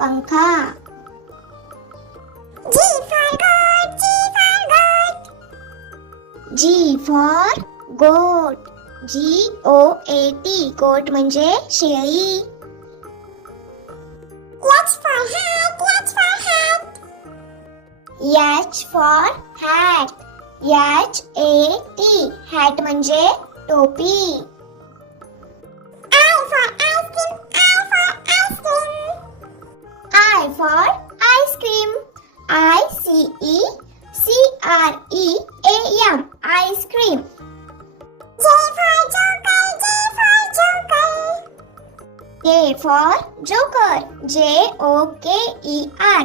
पंखा. G for goat, G for goat. G for goat. GOAT. गोट म्हणजे शेळी. H for hat, H for hat. H for hat. HAT. hat म्हणजे टोपी. I for ice cream, I for ice cream. I for ice cream. ICECREAM. ice cream. J for joker, J for joker. K for joker. JOKER.